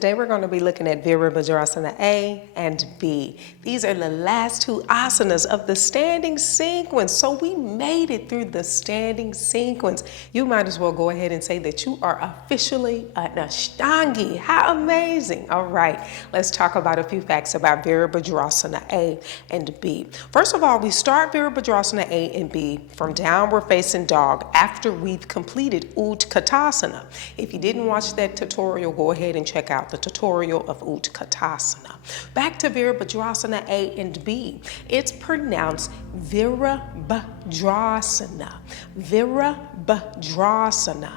today we're going to be looking at Virabhadrasana A and B. These are the last two asanas of the standing sequence. So we made it through the standing sequence. You might as well go ahead and say that you are officially an Ashtangi. How amazing. All right, let's talk about a few facts about Virabhadrasana A and B. First of all, we start Virabhadrasana A and B from downward facing dog after we've completed Utkatasana. If you didn't watch that tutorial, go ahead and check out the tutorial of Utkatasana. Back to Virabhadrasana A and B. It's pronounced Virabhadrasana. Virabhadrasana.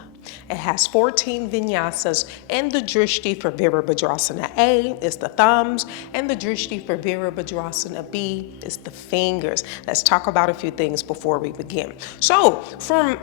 It has 14 vinyasas, and the Drishti for Virabhadrasana A is the thumbs, and the Drishti for Virabhadrasana B is the fingers. Let's talk about a few things before we begin. So, from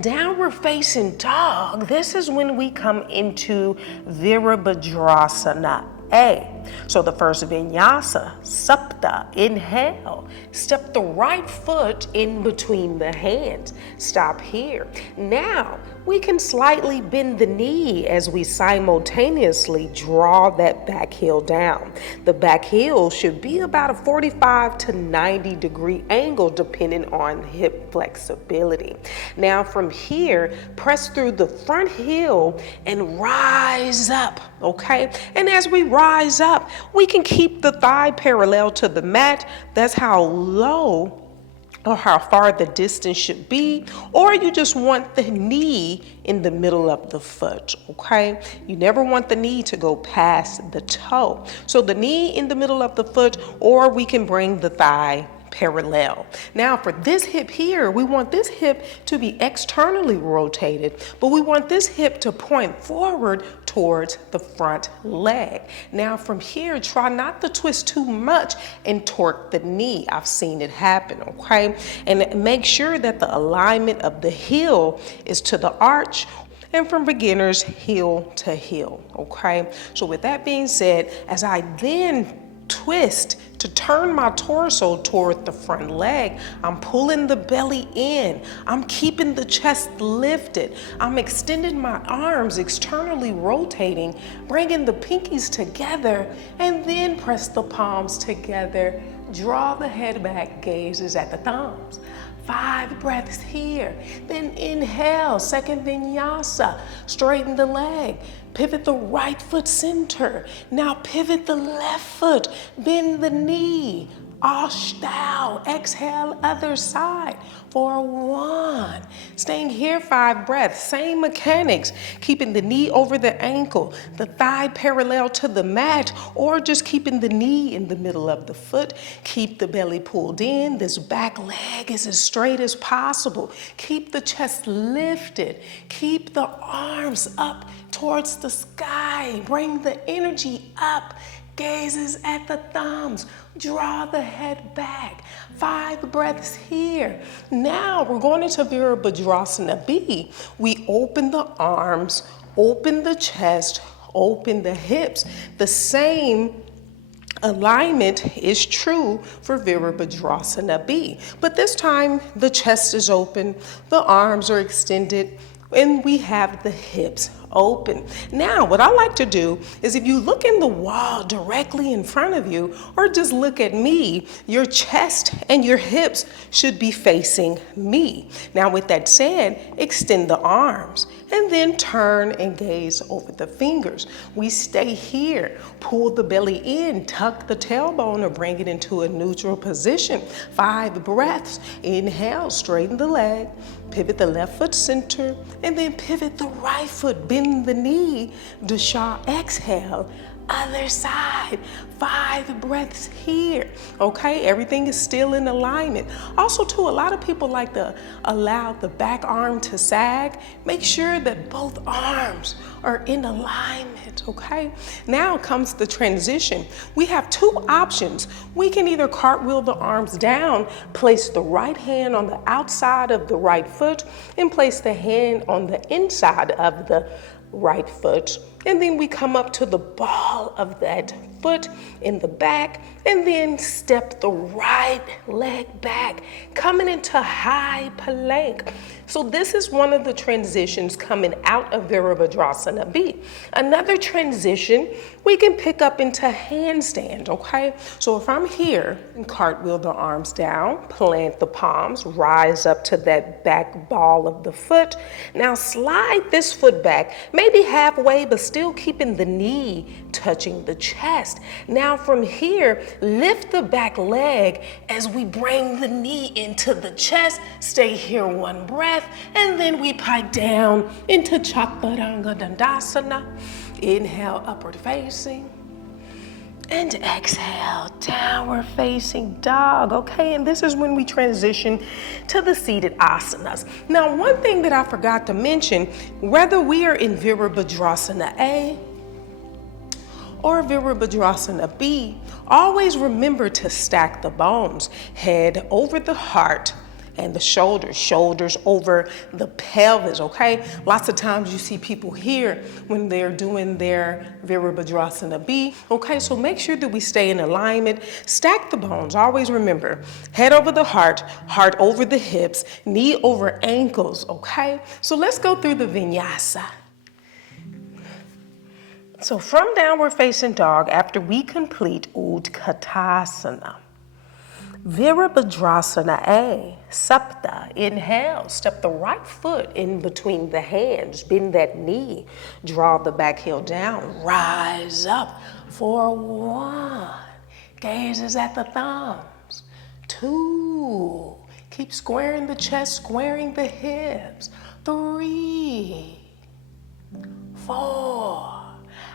downward facing dog, this is when we come into Virabhadrasana A. So the first vinyasa, Sapta Inhale. Step the right foot in between the hands. Stop here. Now we can slightly bend the knee as we simultaneously draw that back heel down. The back heel should be about a 45 to 90 degree angle depending on hip flexibility. Now from here, press through the front heel and rise up, okay? And as we rise up, we can keep the thigh parallel to the mat. That's how low or how far the distance should be, or you just want the knee in the middle of the foot, okay? You never want the knee to go past the toe. So the knee in the middle of the foot, or we can bring the thigh parallel. Now for this hip here, we want this hip to be externally rotated, but we want this hip to point forward towards the front leg. Now from here, try not to twist too much and torque the knee. I've seen it happen, okay? And make sure that the alignment of the heel is to the arch, and from beginners, heel to heel, okay? So with that being said, as I then twist to turn my torso toward the front leg, I'm pulling the belly in. I'm keeping the chest lifted. I'm extending my arms, externally rotating, bringing the pinkies together, and then press the palms together. Draw the head back, gazes at the thumbs. 5 breaths here. Then inhale, second vinyasa. Straighten the leg. Pivot the right foot center. Now pivot the left foot. Bend the knee. Astau. Exhale, other side for 1. Staying here 5 breaths. Same mechanics. Keeping the knee over the ankle, the thigh parallel to the mat, or just keeping the knee in the middle of the foot. Keep the belly pulled in. This back leg is as straight as possible. Keep the chest lifted. Keep the arms up towards the sky. Bring the energy up. Gazes at the thumbs. Draw the head back. 5 breaths here. Now we're going into Virabhadrasana B. We open the arms, open the chest, open the hips. The same alignment is true for Virabhadrasana B. But this time the chest is open, the arms are extended, and we have the hips open. Now, what I like to do is if you look in the wall directly in front of you, or just look at me, your chest and your hips should be facing me. Now, with that said, extend the arms and then turn and gaze over the fingers. We stay here. Pull the belly in, tuck the tailbone or bring it into a neutral position. 5 breaths. Inhale, straighten the leg, pivot the left foot center, and then pivot the right foot. Bend the knee. Dasa Exhale, other side. 5 breaths here. Okay, everything is still in alignment. Also too, a lot of people like to allow the back arm to sag. Make sure that both arms are in alignment, okay? Now comes the transition. We have 2 options. We can either cartwheel the arms down, place the right hand on the outside of the right foot, and place the hand on the inside of the right foot, and then we come up to the ball of that foot in the back, and then step the right leg back, coming into high plank. So this is one of the transitions coming out of Virabhadrasana B. Another transition, we can pick up into handstand, okay? So if I'm here and cartwheel the arms down, plant the palms, rise up to that back ball of the foot. Now slide this foot back, maybe halfway, but still keeping the knee touching the chest. Now from here, lift the back leg as we bring the knee into the chest. Stay here one breath, and then we pike down into Chaturanga Dandasana. Inhale, upward facing. And exhale, downward facing dog, okay? And this is when we transition to the seated asanas. Now, one thing that I forgot to mention, whether we are in Virabhadrasana A or Virabhadrasana B, always remember to stack the bones, head over the heart and the shoulders over the pelvis, okay? Lots of times you see people here when they're doing their Virabhadrasana B, okay? So make sure that we stay in alignment, stack the bones, always remember, head over the heart over the hips, knee over ankles, okay? So let's go through the Vinyasa. So from downward facing dog, after we complete Utkatasana, Virabhadrasana A, Sapta Inhale, step the right foot in between the hands, bend that knee, draw the back heel down, rise up for 1, gazes at the thumbs, 2, keep squaring the chest, squaring the hips, 3, 4,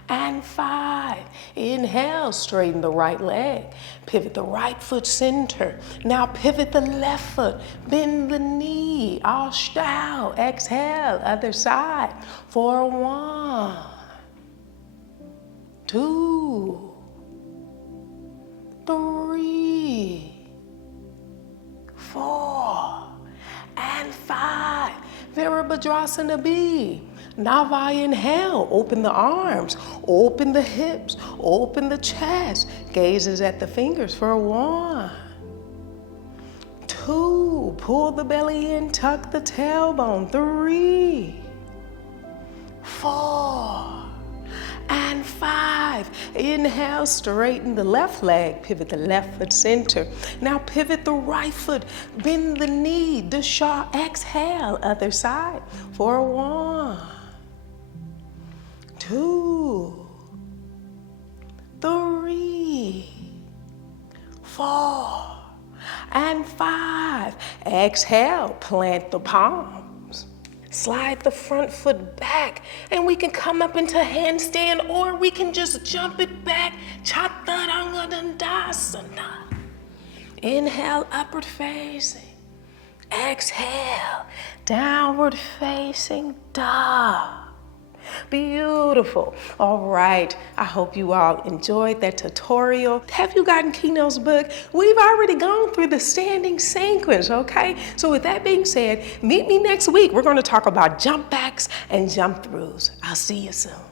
and 5. Inhale, straighten the right leg. Pivot the right foot center. Now pivot the left foot. Bend the knee. Astau. Exhale, other side. For 1, 2, 3, 4, and 5. Virabhadrasana B. Nava Inhale, open the arms, open the hips, open the chest, gazes at the fingers for 1, 2, pull the belly in, tuck the tailbone, 3, 4, and 5. Inhale, straighten the left leg, pivot the left foot center. Now pivot the right foot, bend the knee, Dasa. Exhale, other side for 1, 2, 3, 4, and 5. Exhale, plant the palms. Slide the front foot back, and we can come up into handstand, or we can just jump it back. Chaturanga Dandasana. Inhale, upward facing. Exhale, downward facing dog. Beautiful. All right, I hope you all enjoyed that tutorial. Have you gotten Keno's book? We've already gone through the standing sequence, okay? So with that being said, meet me next week. We're going to talk about jump backs and jump throughs. I'll see you soon.